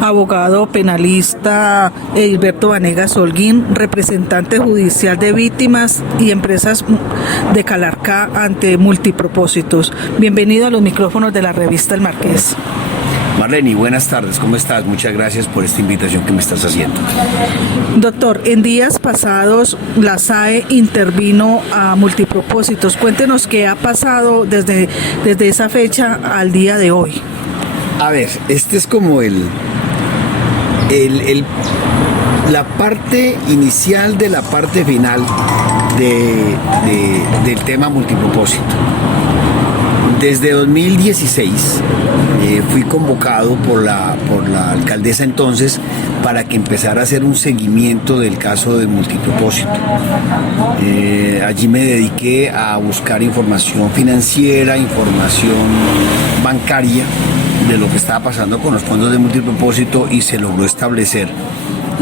Abogado penalista Edilberto Vanegas Holguín, representante judicial de víctimas y empresas de Calarcá ante Multipropósitos. Bienvenido a los micrófonos de la revista El Marqués. Marleni, buenas tardes, ¿cómo estás? Muchas gracias por esta invitación que me estás haciendo. Doctor, en días pasados la SAE intervino a Multipropósitos. Cuéntenos qué ha pasado desde esa fecha al día de hoy. A ver, este es como la parte inicial de la parte final del tema multipropósito. Desde 2016 fui convocado por la alcaldesa entonces para que empezara a hacer un seguimiento del caso de multipropósito. Allí me dediqué a buscar información financiera, información bancaria de lo que estaba pasando con los fondos de multipropósito y se logró establecer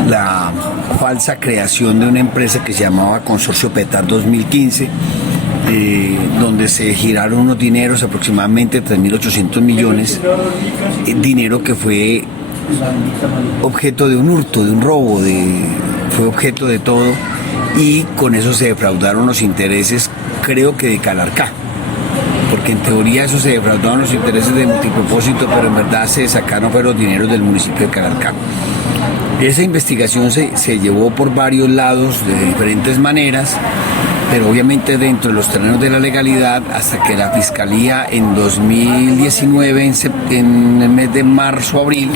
la falsa creación de una empresa que se llamaba Consorcio Petar 2015, donde se giraron unos dineros, aproximadamente 3.800 millones, dinero que fue objeto de un hurto, de un robo, fue objeto de todo, y con eso se defraudaron los intereses, creo que de Calarcá, porque en teoría eso se defraudaron los intereses de multipropósito, pero en verdad se sacaron fueron los dineros del municipio de Calarcá. Esa investigación se llevó por varios lados de diferentes maneras, pero obviamente dentro de los terrenos de la legalidad, hasta que la Fiscalía en 2019, en el mes de marzo-abril,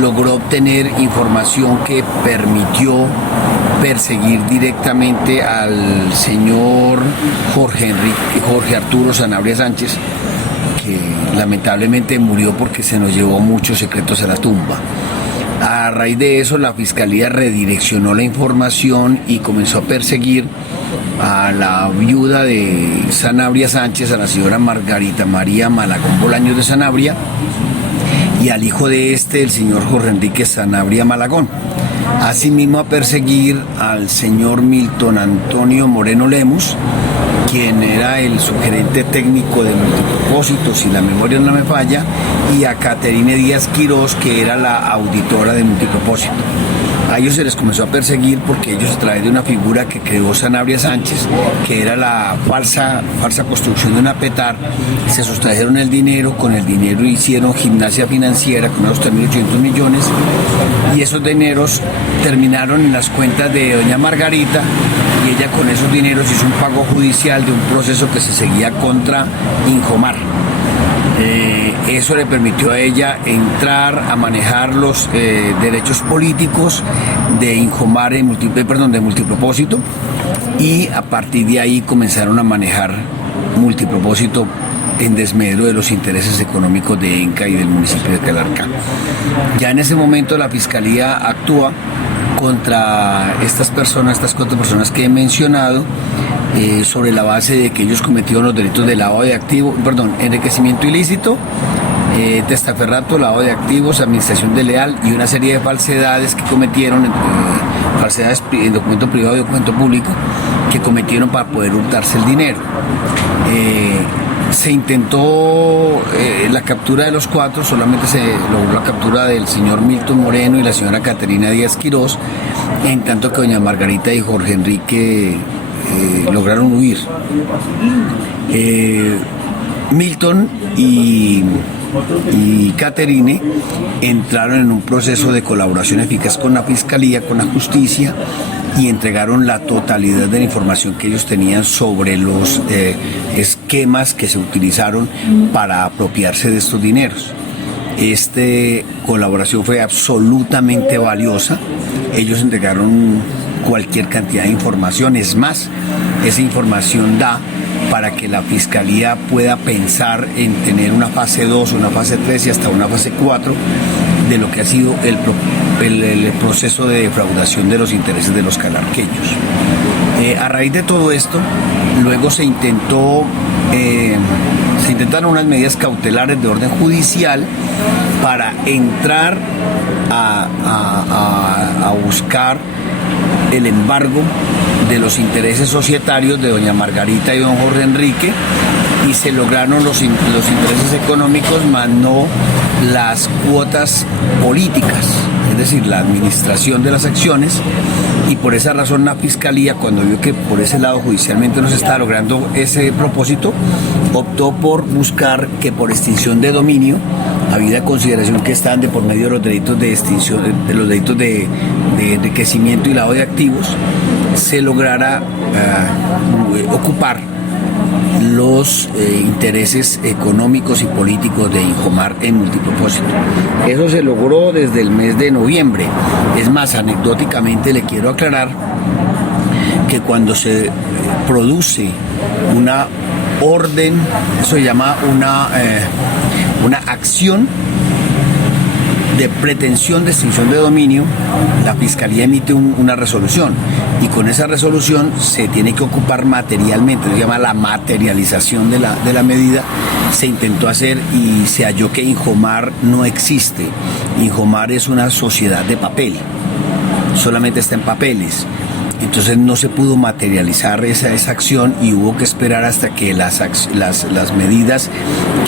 logró obtener información que permitió perseguir directamente al señor Jorge Arturo Sanabria Sánchez, que lamentablemente murió porque se nos llevó muchos secretos a la tumba. A raíz de eso, la Fiscalía redireccionó la información y comenzó a perseguir a la viuda de Sanabria Sánchez, a la señora Margarita María Malagón Bolaños de Sanabria, y al hijo de el señor Jorge Enrique Sanabria Malagón. Asimismo, a perseguir al señor Milton Antonio Moreno Lemus, quien era el subgerente técnico de Multipropósitos, si la memoria no me falla, y a Caterine Díaz Quirós, que era la auditora de Multipropósito. A ellos se les comenzó a perseguir porque ellos, a través de una figura que creó Sanabria Sánchez, que era la falsa construcción de una petar, se sustrajeron el dinero, con el dinero hicieron gimnasia financiera con unos 3.800 millones, y esos dineros terminaron en las cuentas de doña Margarita, y ella con esos dineros hizo un pago judicial de un proceso que se seguía contra Injomar. Eso le permitió a ella entrar a manejar los derechos políticos de Injomar, de Multipropósito, y a partir de ahí comenzaron a manejar Multipropósito en desmedro de los intereses económicos de ENCA y del municipio de Calarcá. Ya en ese momento la Fiscalía actúa contra estas cuatro personas que he mencionado, sobre la base de que ellos cometieron los delitos de enriquecimiento ilícito, testaferrato, lavado de activos, administración desleal y una serie de falsedades que cometieron, falsedades en documento privado y documento público, que cometieron para poder hurtarse el dinero. Se intentó la captura de los cuatro, solamente se logró la captura del señor Milton Moreno y la señora Caterina Díaz Quirós, en tanto que doña Margarita y Jorge Enrique lograron huir. Milton y Caterine entraron en un proceso de colaboración eficaz con la Fiscalía, con la Justicia, y entregaron la totalidad de la información que ellos tenían sobre los esquemas que se utilizaron para apropiarse de estos dineros. Esta colaboración fue absolutamente valiosa. Ellos entregaron cualquier cantidad de información, es más, esa información da para que la Fiscalía pueda pensar en tener una fase 2, una fase 3 y hasta una fase 4 de lo que ha sido el proceso de defraudación de los intereses de los calarqueños. A raíz de todo esto, luego se intentaron unas medidas cautelares de orden judicial para entrar a buscar el embargo de los intereses societarios de doña Margarita y don Jorge Enrique, y se lograron los intereses económicos, más no las cuotas políticas, es decir, la administración de las acciones, y por esa razón la Fiscalía, cuando vio que por ese lado judicialmente no se estaba logrando ese propósito, optó por buscar que por extinción de dominio, habida consideración que están de por medio de los delitos de extinción, de los delitos de enriquecimiento y lavado de activos, se lograra ocupar los intereses económicos y políticos de Injomar en multipropósito. Eso se logró desde el mes de noviembre. Es más, anecdóticamente le quiero aclarar que cuando se produce una orden, eso se llama una acción de pretensión de extinción de dominio, la Fiscalía emite una resolución, y con esa resolución se tiene que ocupar materialmente, se llama la materialización de la medida. Se intentó hacer y se halló que Injomar no existe. Injomar es una sociedad de papel, solamente está en papeles. Entonces no se pudo materializar esa acción y hubo que esperar hasta que las medidas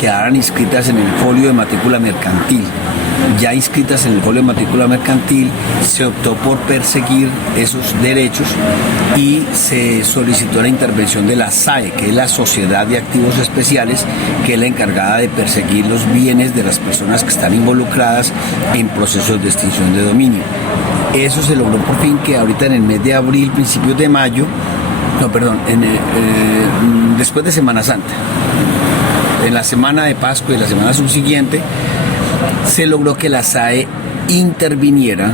quedaran inscritas en el folio de matrícula mercantil. Ya inscritas en el folio de matrícula mercantil, se optó por perseguir esos derechos y se solicitó la intervención de la SAE, que es la Sociedad de Activos Especiales, que es la encargada de perseguir los bienes de las personas que están involucradas en procesos de extinción de dominio. Eso se logró por fin, que ahorita en el mes de abril, principios de mayo, después de Semana Santa, en la semana de Pascua y la semana subsiguiente, se logró que la SAE interviniera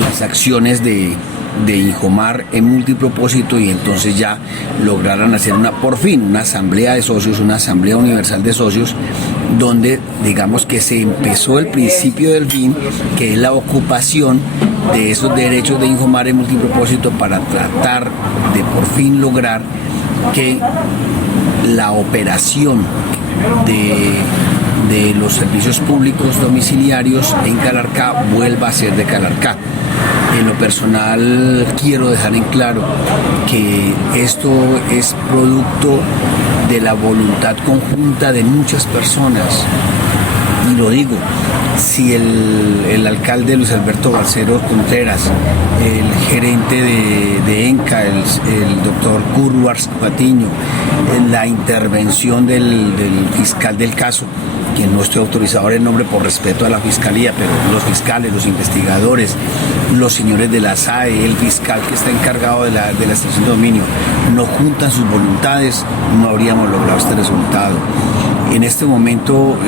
las acciones de Injomar en multipropósito, y entonces ya lograran hacer por fin una asamblea de socios, una asamblea universal de socios, donde digamos que se empezó el principio del fin, que es la ocupación de esos derechos de Injomar en multipropósito, para tratar de por fin lograr que la operación de los servicios públicos domiciliarios en Calarcá vuelva a ser de Calarcá. En lo personal quiero dejar en claro que esto es producto de la voluntad conjunta de muchas personas, y lo digo, si el alcalde Luis Alberto Balseros Contreras, el gerente de ENCA, el doctor Curvars Patiño, la intervención del fiscal del caso, que no estoy autorizado a dar el nombre por respeto a la Fiscalía, pero los fiscales, los investigadores, los señores de la SAE, el fiscal que está encargado de la extinción de dominio, no juntan sus voluntades, no habríamos logrado este resultado. En este momento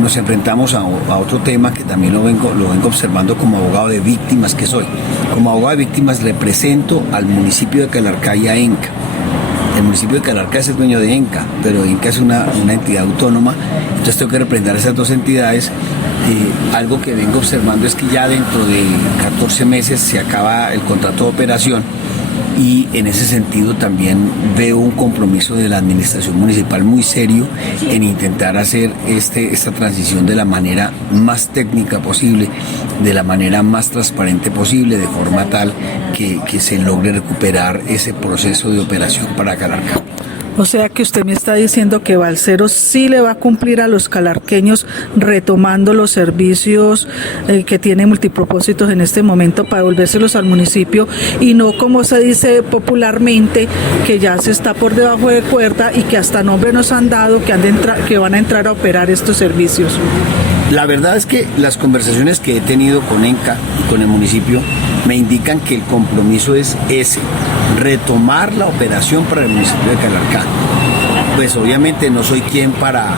nos enfrentamos a otro tema que también lo vengo observando como abogado de víctimas que soy. Como abogado de víctimas represento al municipio de Calarcá y a ENCA. El municipio de Calarcá es el dueño de ENCA, pero ENCA es una entidad autónoma, entonces tengo que representar a esas dos entidades. Algo que vengo observando es que ya dentro de 14 meses se acaba el contrato de operación, y en ese sentido también veo un compromiso de la administración municipal muy serio en intentar hacer esta transición de la manera más técnica posible, de la manera más transparente posible, de forma tal que se logre recuperar ese proceso de operación para Calarcá. O sea que usted me está diciendo que Balseros sí le va a cumplir a los calarqueños retomando los servicios que tiene multipropósitos en este momento para devolvérselos al municipio, y no como se dice popularmente, que ya se está por debajo de cuerda y que hasta nombre nos han dado que van a entrar a operar estos servicios. La verdad es que las conversaciones que he tenido con ENCA y con el municipio me indican que el compromiso es ese, retomar la operación para el municipio de Calarcá. Pues obviamente no soy quien para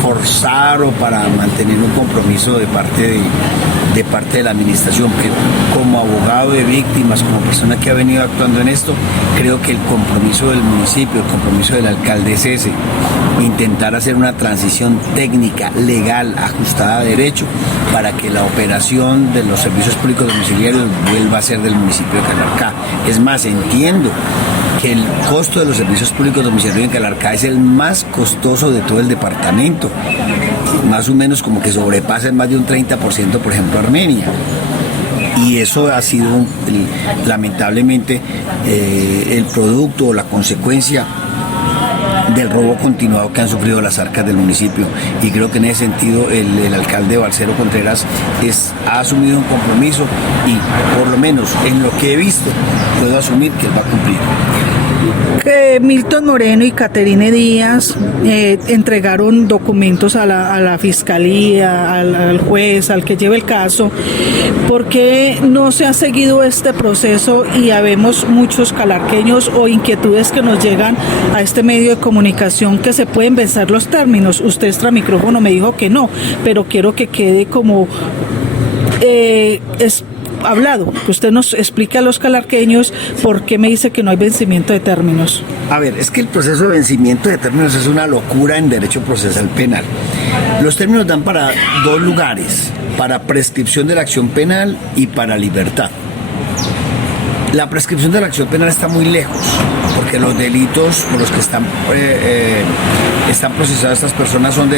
forzar o para mantener un compromiso de parte de la administración, pero como abogado de víctimas, como persona que ha venido actuando en esto, creo que el compromiso del municipio, el compromiso del alcalde es ese: intentar hacer una transición técnica, legal, ajustada a derecho, para que la operación de los servicios públicos domiciliarios vuelva a ser del municipio de Calarcá. Es más, entiendo que el costo de los servicios públicos domiciliarios en Calarcá es el más costoso de todo el departamento, más o menos como que sobrepasa en más de un 30%, por ejemplo, Armenia. Y eso ha sido lamentablemente el producto o la consecuencia del robo continuado que han sufrido las arcas del municipio, y creo que en ese sentido el alcalde Balcero Contreras ha asumido un compromiso, y por lo menos en lo que he visto puedo asumir que él va a cumplir. Milton Moreno y Caterine Díaz entregaron documentos a la fiscalía, al juez, al que lleve el caso. ¿Por qué no se ha seguido este proceso y habemos muchos calarqueños o inquietudes que nos llegan a este medio de comunicación que se pueden vencer los términos? Usted extra micrófono me dijo que no, pero quiero que quede como hablado, que usted nos explique a los calarqueños por qué me dice que no hay vencimiento de términos. A ver, es que el proceso de vencimiento de términos es una locura en derecho procesal penal. Los términos dan para dos lugares: para prescripción de la acción penal y para libertad. La prescripción de la acción penal está muy lejos, porque los delitos por los que están procesadas estas personas son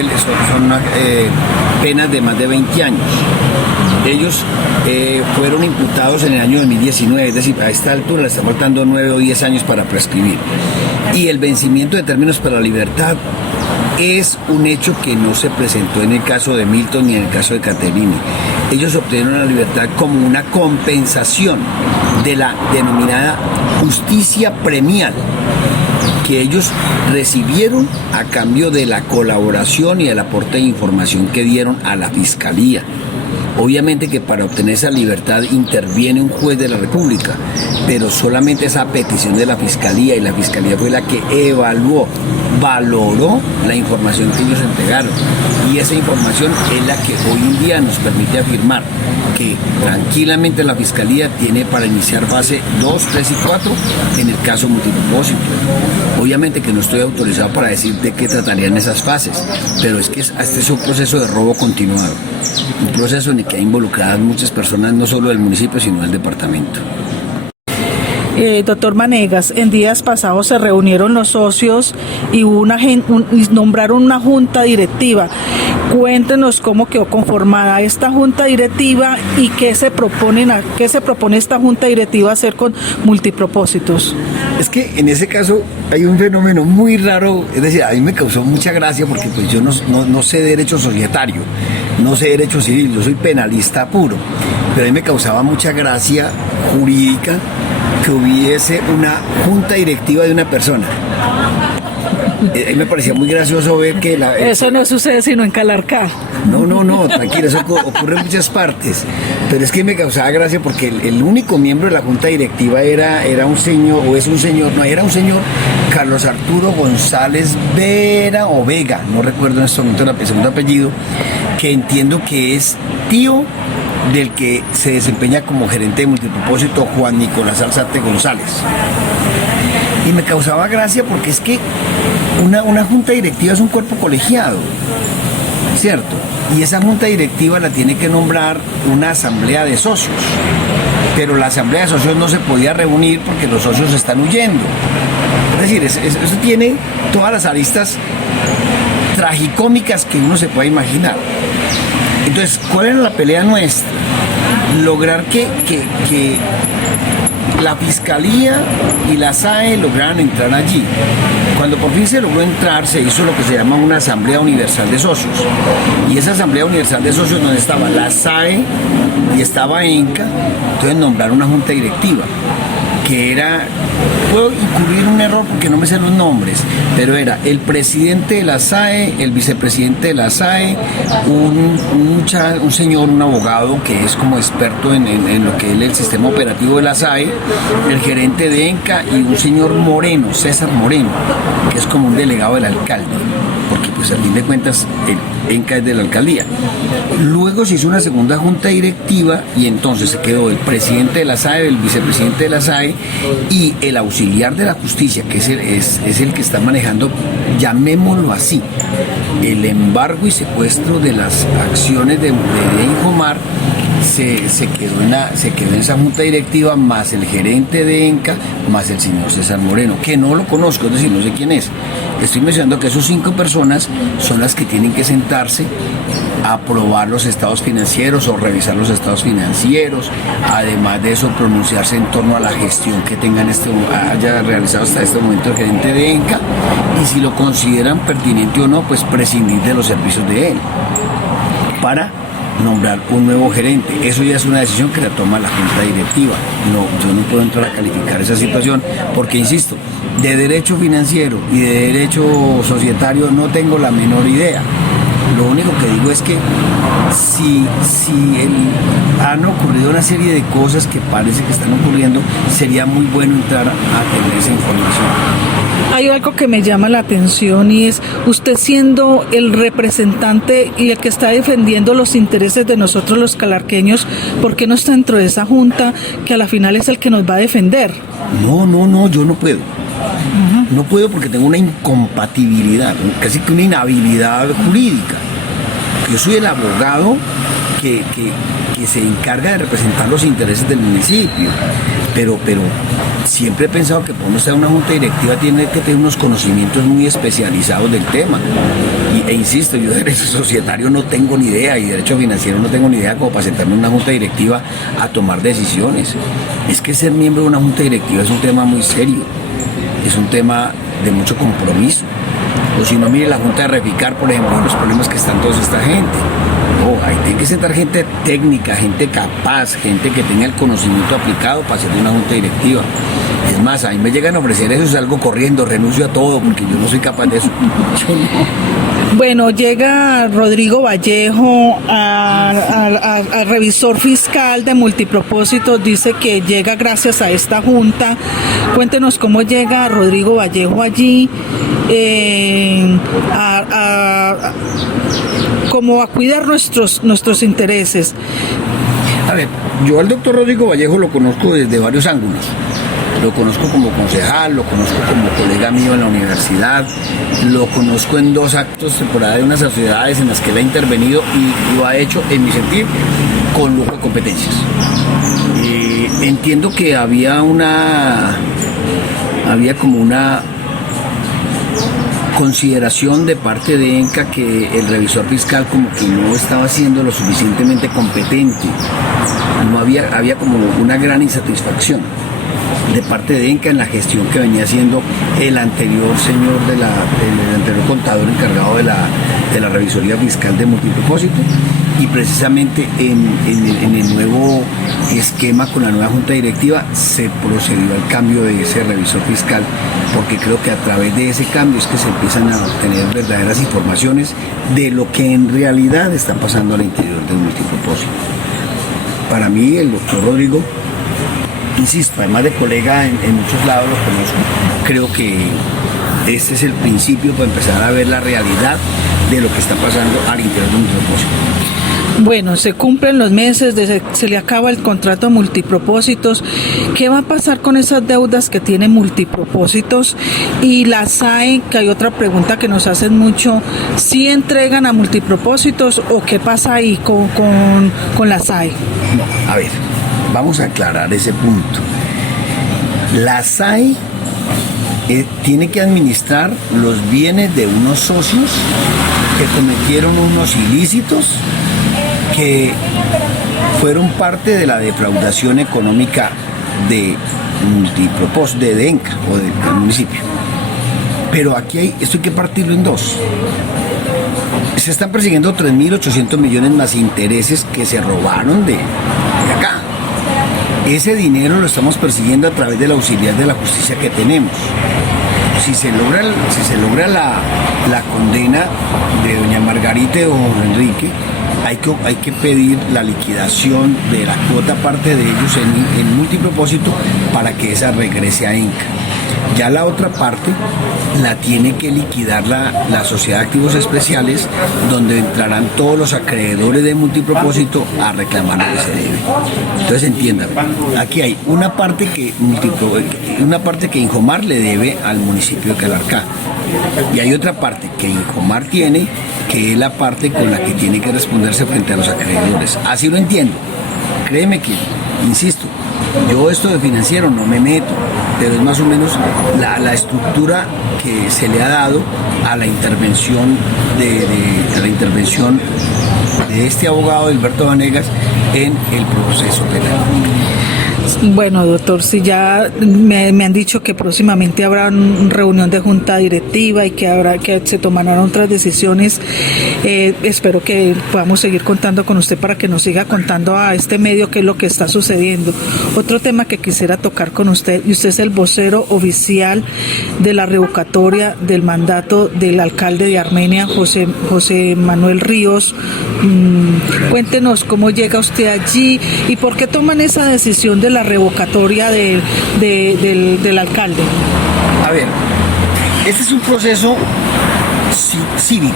penas de más de 20 años. Ellos fueron imputados en el año 2019, es decir, a esta altura le están faltando 9 o 10 años para prescribir. Y el vencimiento de términos para la libertad es un hecho que no se presentó en el caso de Milton ni en el caso de Caterine. Ellos obtuvieron la libertad como una compensación de la denominada justicia premial que ellos recibieron a cambio de la colaboración y el aporte de información que dieron a la Fiscalía. Obviamente que para obtener esa libertad interviene un juez de la República, pero solamente esa petición de la Fiscalía, y la Fiscalía fue la que valoró la información que ellos entregaron, y esa información es la que hoy en día nos permite afirmar que tranquilamente la Fiscalía tiene para iniciar fase 2, 3 y 4 en el caso multipropósito. Obviamente que no estoy autorizado para decir de qué tratarían esas fases, pero es que este es un proceso de robo continuado, un proceso en el que hay involucradas muchas personas, no solo del municipio, sino del departamento. Doctor Manegas, en días pasados se reunieron los socios y nombraron una junta directiva. Cuéntenos cómo quedó conformada esta junta directiva y qué se propone esta junta directiva hacer con multipropósitos. Es que en ese caso hay un fenómeno muy raro, es decir, a mí me causó mucha gracia porque pues yo no sé derecho societario, no sé derecho civil, yo soy penalista puro, pero a mí me causaba mucha gracia jurídica que hubiese una junta directiva de una persona. A mí me parecía muy gracioso ver que eso no sucede sino en Calarcá. No, tranquilo, eso ocurre en muchas partes, pero es que me causaba gracia porque el único miembro de la junta directiva era un señor, o es un señor, no, era un señor Carlos Arturo González Vera o Vega, no recuerdo en este momento el segundo apellido, que entiendo que es tío del que se desempeña como gerente de multipropósito, Juan Nicolás Alzate González. Y me causaba gracia porque es que una junta directiva es un cuerpo colegiado, ¿cierto? Y esa junta directiva la tiene que nombrar una asamblea de socios, pero la asamblea de socios no se podía reunir porque los socios están huyendo. Es decir, eso tiene todas las aristas tragicómicas que uno se puede imaginar. Entonces, ¿cuál era la pelea nuestra? Lograr que la Fiscalía y la SAE lograran entrar allí. Cuando por fin se logró entrar, se hizo lo que se llama una Asamblea Universal de Socios. Y esa Asamblea Universal de Socios, donde estaba la SAE y estaba ENCA, entonces nombraron una junta directiva, que era, puedo incurrir un error porque no me sé los nombres, pero era el presidente de la SAE, el vicepresidente de la SAE, un señor, un abogado que es como experto en lo que es el sistema operativo de la SAE, el gerente de ENCA y un señor Moreno, César Moreno, que es como un delegado del alcalde, porque pues a fin de cuentas el ENCA es de la alcaldía. Luego se hizo una segunda junta directiva y entonces se quedó el presidente de la SAE, el vicepresidente de la SAE y el auxiliar de la justicia, que es el que está manejando, llamémoslo así, el embargo y secuestro de las acciones de Infomar se quedó en esa junta directiva, más el gerente de ENCA, más el señor César Moreno, que no lo conozco, es decir, no sé quién es. Estoy mencionando que esas 5 personas son las que tienen que sentarse a aprobar los estados financieros o revisar los estados financieros, además de eso pronunciarse en torno a la gestión que haya realizado hasta este momento el gerente de ENCA, y si lo consideran pertinente o no, pues prescindir de los servicios de él para nombrar un nuevo gerente. Eso ya es una decisión que la toma la junta directiva. No, yo no puedo entrar a calificar esa situación porque, insisto, de derecho financiero y de derecho societario no tengo la menor idea. Lo único que digo es que si han ocurrido una serie de cosas que parece que están ocurriendo, sería muy bueno entrar a tener esa información. Hay algo que me llama la atención, y es usted siendo el representante y el que está defendiendo los intereses de nosotros los calarqueños, ¿por qué no está dentro de esa junta que a la final es el que nos va a defender? No, yo no puedo. No puedo porque tengo una incompatibilidad, casi que una inhabilidad jurídica. Yo soy el abogado que se encarga de representar los intereses del municipio, pero siempre he pensado que por uno estar en una junta directiva tiene que tener unos conocimientos muy especializados del tema. E insisto, yo de derecho societario no tengo ni idea, y de derecho financiero no tengo ni idea como para sentarme en una junta directiva a tomar decisiones. Es que ser miembro de una junta directiva es un tema muy serio, es un tema de mucho compromiso. O si no, mire la junta de Reficar, por ejemplo, los problemas que están toda esta gente. No, ahí tiene que sentar gente técnica, gente capaz, gente que tenga el conocimiento aplicado para ser de una junta directiva. Es más, a mí me llegan a ofrecer eso y salgo corriendo, renuncio a todo porque yo no soy capaz de eso. Yo no. Bueno, llega Rodrigo Vallejo al revisor fiscal de Multipropósitos, dice que llega gracias a esta junta. Cuéntenos cómo llega Rodrigo Vallejo allí, como a cuidar nuestros intereses. A ver, yo al doctor Rodrigo Vallejo lo conozco desde varios ángulos. Lo conozco como concejal, lo conozco como colega mío en la universidad, lo conozco en 2 actos temporada de unas sociedades en las que él ha intervenido y lo ha hecho, en mi sentir, con lujo de competencias. Entiendo que había como una consideración de parte de ENCA que el revisor fiscal como que no estaba siendo lo suficientemente competente. Había como una gran insatisfacción de parte de ENCA en la gestión que venía haciendo el anterior señor el anterior contador encargado de la revisoría fiscal de Multipropósito, y precisamente en el nuevo esquema con la nueva junta directiva se procedió al cambio de ese revisor fiscal, porque creo que a través de ese cambio es que se empiezan a obtener verdaderas informaciones de lo que en realidad está pasando al interior del Multipropósito. Para mí el doctor Rodrigo, insisto, además de colega en muchos lados los conozco, creo que este es el principio para empezar a ver la realidad de lo que está pasando al interior de Multipropósito. Bueno, se cumplen los meses, se le acaba el contrato a Multipropósitos. ¿Qué va a pasar con esas deudas que tiene Multipropósitos? Y la SAE, que hay otra pregunta que nos hacen mucho, ¿sí entregan a Multipropósitos o qué pasa ahí con la SAE? No, a ver, vamos a aclarar ese punto. La SAE tiene que administrar los bienes de unos socios que cometieron unos ilícitos que fueron parte de la defraudación económica de Multipropósito, de ENCA o del municipio. Pero aquí esto hay que partirlo en 2. Se están persiguiendo 3.800 millones más intereses que se robaron de acá. Ese dinero lo estamos persiguiendo a través del auxiliar de la justicia que tenemos. Si se logra la condena de doña Margarita o don Enrique, hay que pedir la liquidación de la cuota parte de ellos en Multipropósito para que esa regrese a ENCA. Ya la otra parte la tiene que liquidar la Sociedad de Activos Especiales, donde entrarán todos los acreedores de multipropósito a reclamar lo que se debe. Entonces entiendan, aquí hay una parte que Injomar le debe al municipio de Calarcá, y hay otra parte que Injomar tiene, que es la parte con la que tiene que responderse frente a los acreedores. Así lo entiendo. Créeme que, insisto, yo esto de financiero no me meto, pero es más o menos la estructura que se le ha dado a la intervención de este abogado Alberto Vanegas en el proceso penal. Bueno, doctor, si ya me han dicho que próximamente habrá una reunión de junta directiva y que se tomarán otras decisiones, espero que podamos seguir contando con usted para que nos siga contando a este medio qué es lo que está sucediendo. Otro tema que quisiera tocar con usted, y usted es el vocero oficial de la revocatoria del mandato del alcalde de Armenia, José Manuel Ríos. Cuéntenos cómo llega usted allí y por qué toman esa decisión de la revocatoria del alcalde. A ver, este es un proceso cívico.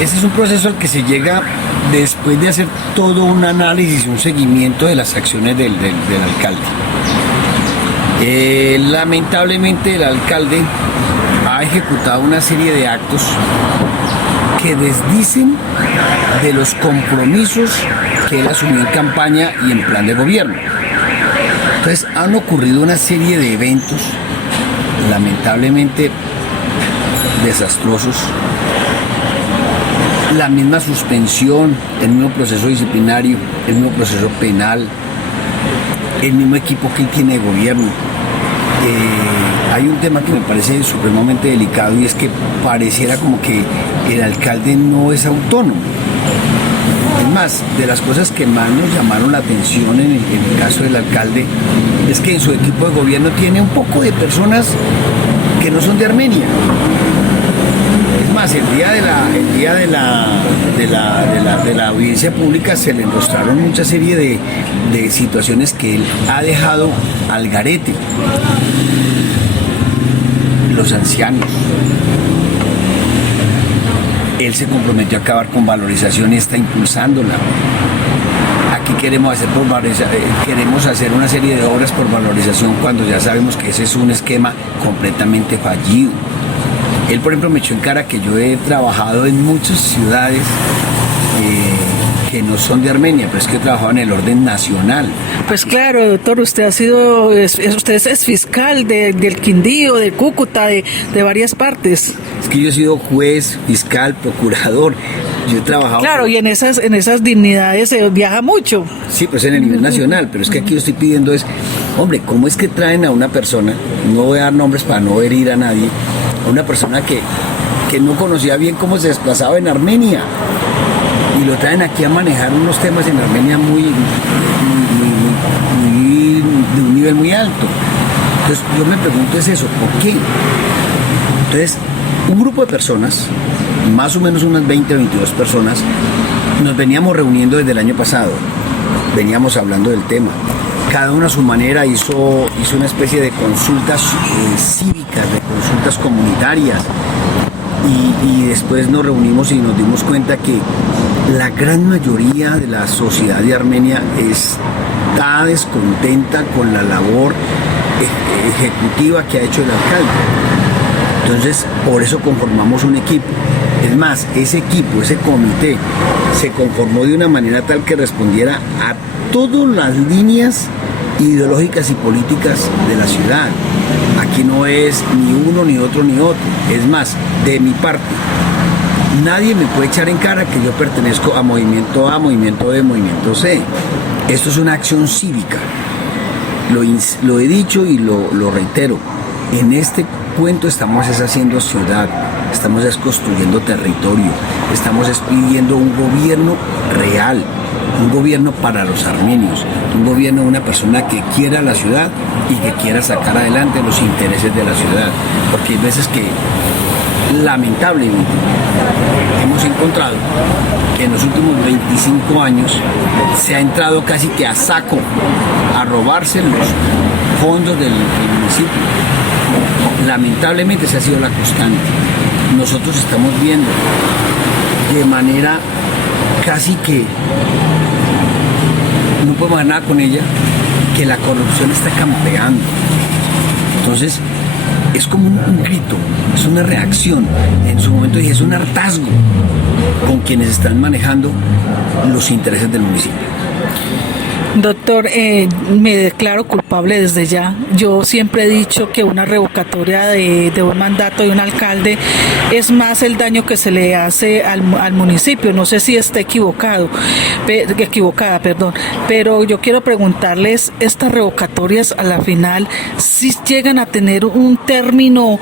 Este es un proceso al que se llega después de hacer todo un análisis, un seguimiento de las acciones del alcalde. Lamentablemente el alcalde ha ejecutado una serie de actos que desdicen de los compromisos que él asumió en campaña y en plan de gobierno. Entonces han ocurrido una serie de eventos lamentablemente desastrosos. La misma suspensión, el mismo proceso disciplinario, el mismo proceso penal, el mismo equipo que él tiene de gobierno. Hay un tema que me parece supremamente delicado, y es que pareciera como que el alcalde no es autónomo. Es más, de las cosas que más nos llamaron la atención en el caso del alcalde es que en su equipo de gobierno tiene un poco de personas que no son de Armenia. Es más, el día de la audiencia pública se le mostraron mucha serie de situaciones que él ha dejado al garete. Los ancianos. Él se comprometió a acabar con valorización y está impulsándola. Aquí queremos hacer una serie de obras por valorización cuando ya sabemos que ese es un esquema completamente fallido. Él, por ejemplo, me echó en cara que yo he trabajado en muchas ciudades que no son de Armenia, pero es que he trabajado en el orden nacional. Pues claro, doctor, usted es fiscal del Quindío, de Cúcuta, de varias partes. Es que yo he sido juez, fiscal, procurador. Yo he trabajado... Claro, y en esas dignidades se viaja mucho. Sí, pues en el nivel nacional, pero es que aquí lo estoy pidiendo es, hombre, ¿cómo es que traen a una persona, no voy a dar nombres para no herir a nadie, a una persona que no conocía bien cómo se desplazaba en Armenia, y lo traen aquí a manejar unos temas en Armenia de un nivel muy alto? Entonces yo me pregunto es eso, ¿por qué? Entonces, un grupo de personas, más o menos unas 20 o 22 personas, nos veníamos reuniendo desde el año pasado, veníamos hablando del tema. Cada uno a su manera hizo una especie de consultas cívicas, de consultas comunitarias, y después nos reunimos y nos dimos cuenta que la gran mayoría de la sociedad de Armenia está descontenta con la labor ejecutiva que ha hecho el alcalde. Entonces, por eso conformamos un equipo. Es más, ese equipo, ese comité, se conformó de una manera tal que respondiera a todas las líneas ideológicas y políticas de la ciudad. Aquí no es ni uno, ni otro, ni otro. Es más, de mi parte, nadie me puede echar en cara que yo pertenezco a movimiento A, movimiento B, movimiento C. Esto es una acción cívica. Lo he dicho y lo reitero. En este cuento estamos haciendo ciudad, estamos construyendo territorio, estamos pidiendo un gobierno real, un gobierno para los armenios, un gobierno de una persona que quiera la ciudad y que quiera sacar adelante los intereses de la ciudad, porque hay veces que lamentablemente, hemos encontrado que en los últimos 25 años se ha entrado casi que a saco a robarse los fondos del municipio. Lamentablemente esa ha sido la constante. Nosotros estamos viendo de manera casi que no podemos hacer nada con ella, que la corrupción está campeando. Entonces es como un grito, es una reacción. En su momento dije, es un hartazgo con quienes están manejando los intereses del municipio. Doctor, me declaro culpable desde ya. Yo siempre he dicho que una revocatoria de un mandato de un alcalde es más el daño que se le hace al municipio. No sé si esté equivocada, pero yo quiero preguntarles, estas revocatorias a la final, si llegan a tener un término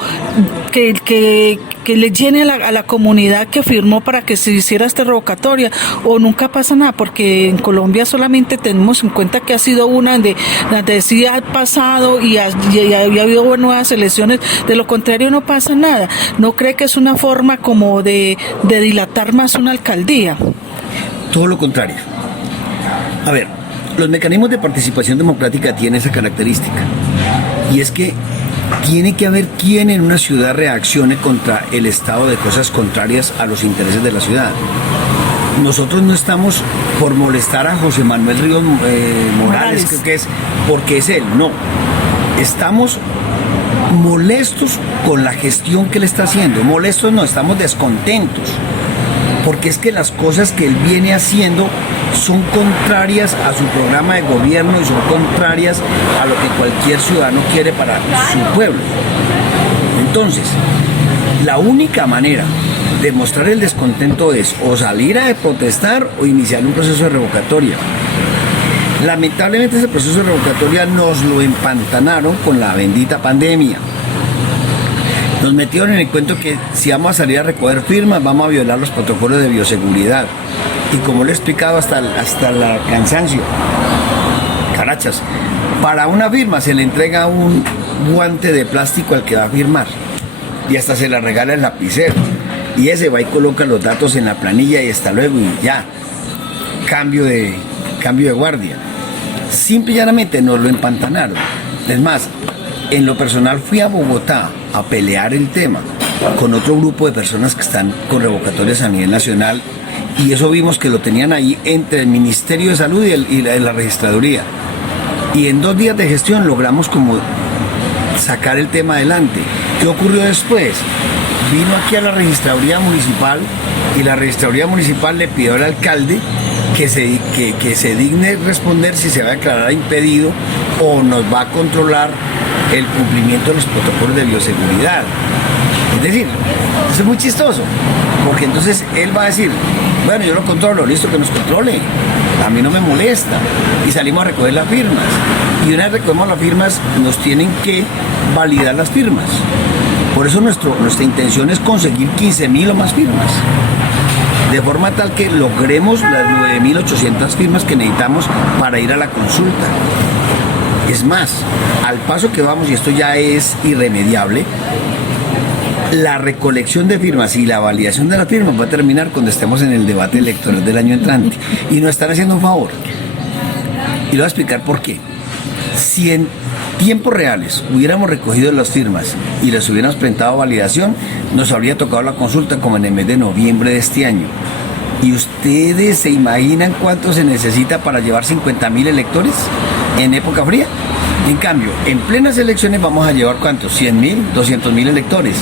que le llene a la comunidad que firmó para que se hiciera esta revocatoria, o nunca pasa nada, porque en Colombia solamente tenemos en cuenta que ha sido una donde sí ha pasado y ha habido nuevas elecciones. De lo contrario no pasa nada. ¿No cree que es una forma como de dilatar más una alcaldía? Todo lo contrario. A ver, los mecanismos de participación democrática tienen esa característica, y es que tiene que haber quien en una ciudad reaccione contra el estado de cosas contrarias a los intereses de la ciudad. Nosotros no estamos por molestar a José Manuel Ríos Morales, creo que es porque es él, no. Estamos molestos con la gestión que él está haciendo. Molestos no, estamos descontentos, porque es que las cosas que él viene haciendo son contrarias a su programa de gobierno y son contrarias a lo que cualquier ciudadano quiere para su pueblo. Entonces, la única manera de mostrar el descontento es o salir a protestar o iniciar un proceso de revocatoria. Lamentablemente ese proceso de revocatoria nos lo empantanaron con la bendita pandemia. Nos metieron en el cuento que si vamos a salir a recoger firmas vamos a violar los protocolos de bioseguridad. Y como le he explicado hasta la cansancio, carachas, para una firma se le entrega un guante de plástico al que va a firmar y hasta se le regala el lapicero, y ese va y coloca los datos en la planilla y hasta luego, y ya, cambio de guardia. Simple y llanamente nos lo empantanaron. Es más, en lo personal fui a Bogotá a pelear el tema con otro grupo de personas que están con revocatorias a nivel nacional, y eso vimos que lo tenían ahí entre el Ministerio de Salud y la Registraduría, y en 2 días de gestión logramos como sacar el tema adelante. ¿Qué ocurrió después? Vino aquí a la Registraduría Municipal y la Registraduría Municipal le pidió al alcalde que se digne responder si se va a declarar impedido o nos va a controlar el cumplimiento de los protocolos de bioseguridad. Es decir, eso es muy chistoso, porque entonces él va a decir, bueno, yo lo controlo, listo, que nos controle, a mí no me molesta, y salimos a recoger las firmas, y una vez recogemos las firmas nos tienen que validar las firmas. Por eso nuestra intención es conseguir 15.000 o más firmas, de forma tal que logremos las 9.800 firmas que necesitamos para ir a la consulta. Es más, al paso que vamos, y esto ya es irremediable, la recolección de firmas y la validación de las firmas va a terminar cuando estemos en el debate electoral del año entrante, y nos están haciendo un favor, y le voy a explicar por qué. Si en tiempos reales hubiéramos recogido las firmas y las hubiéramos presentado a validación, nos habría tocado la consulta como en el mes de noviembre de este año. ¿Y ustedes se imaginan cuánto se necesita para llevar 50.000 electores en época fría? En cambio, en plenas elecciones vamos a llevar ¿cuántos? 100.000, 200.000 electores.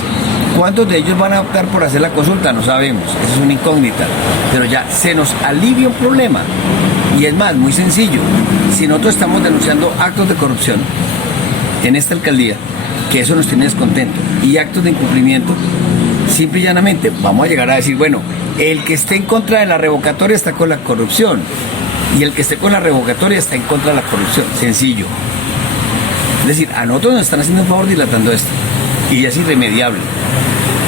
¿Cuántos de ellos van a optar por hacer la consulta? No sabemos, eso es una incógnita. Pero ya se nos alivia un problema. Y es más, muy sencillo. Si nosotros estamos denunciando actos de corrupción en esta alcaldía, que eso nos tiene descontento, y actos de incumplimiento, simple y llanamente vamos a llegar a decir, bueno, el que esté en contra de la revocatoria está con la corrupción, y el que esté con la revocatoria está en contra de la corrupción. Sencillo. Es decir, a nosotros nos están haciendo un favor dilatando esto, y es irremediable,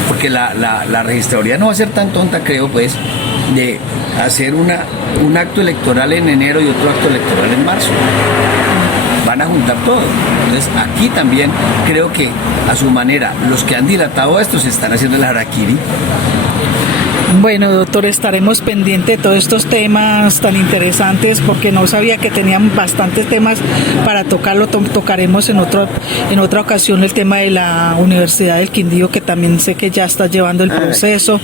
porque la registraduría no va a ser tan tonta, creo, pues, de hacer un acto electoral en enero y otro acto electoral en marzo. van a juntar todo. Entonces aquí también creo que a su manera los que han dilatado esto se están haciendo el harakiri. Bueno, doctor, estaremos pendientes de todos estos temas tan interesantes porque no sabía que tenían bastantes temas para tocarlo. Tocaremos en otra ocasión el tema de la Universidad del Quindío, que también sé que ya está llevando el proceso.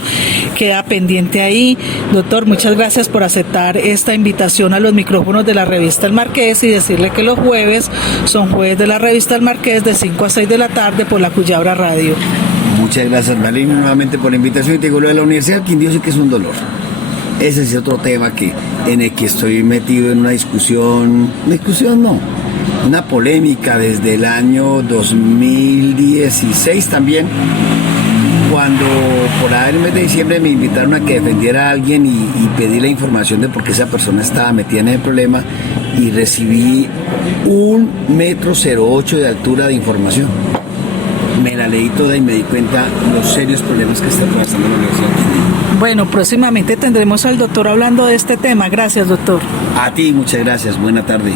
Queda pendiente ahí. Doctor, muchas gracias por aceptar esta invitación a los micrófonos de la revista El Marqués y decirle que los jueves son jueves de la revista El Marqués de 5 a 6 de la tarde por la Cuyabra Radio. Muchas gracias, Marlene, nuevamente por la invitación. Y te digo, lo de la Universidad del Quindío sí que es un dolor. Ese es otro tema en el que estoy metido en una discusión no, una polémica desde el año 2016 también, cuando por ahí en el mes de diciembre me invitaron a que defendiera a alguien y pedí la información de por qué esa persona estaba metida en el problema y recibí 1,08 m de altura de información. Me la leí toda y me di cuenta los serios problemas que está pasando en la Universidad. Bueno, próximamente tendremos al doctor hablando de este tema. Gracias, doctor. A ti, muchas gracias. Buena tarde.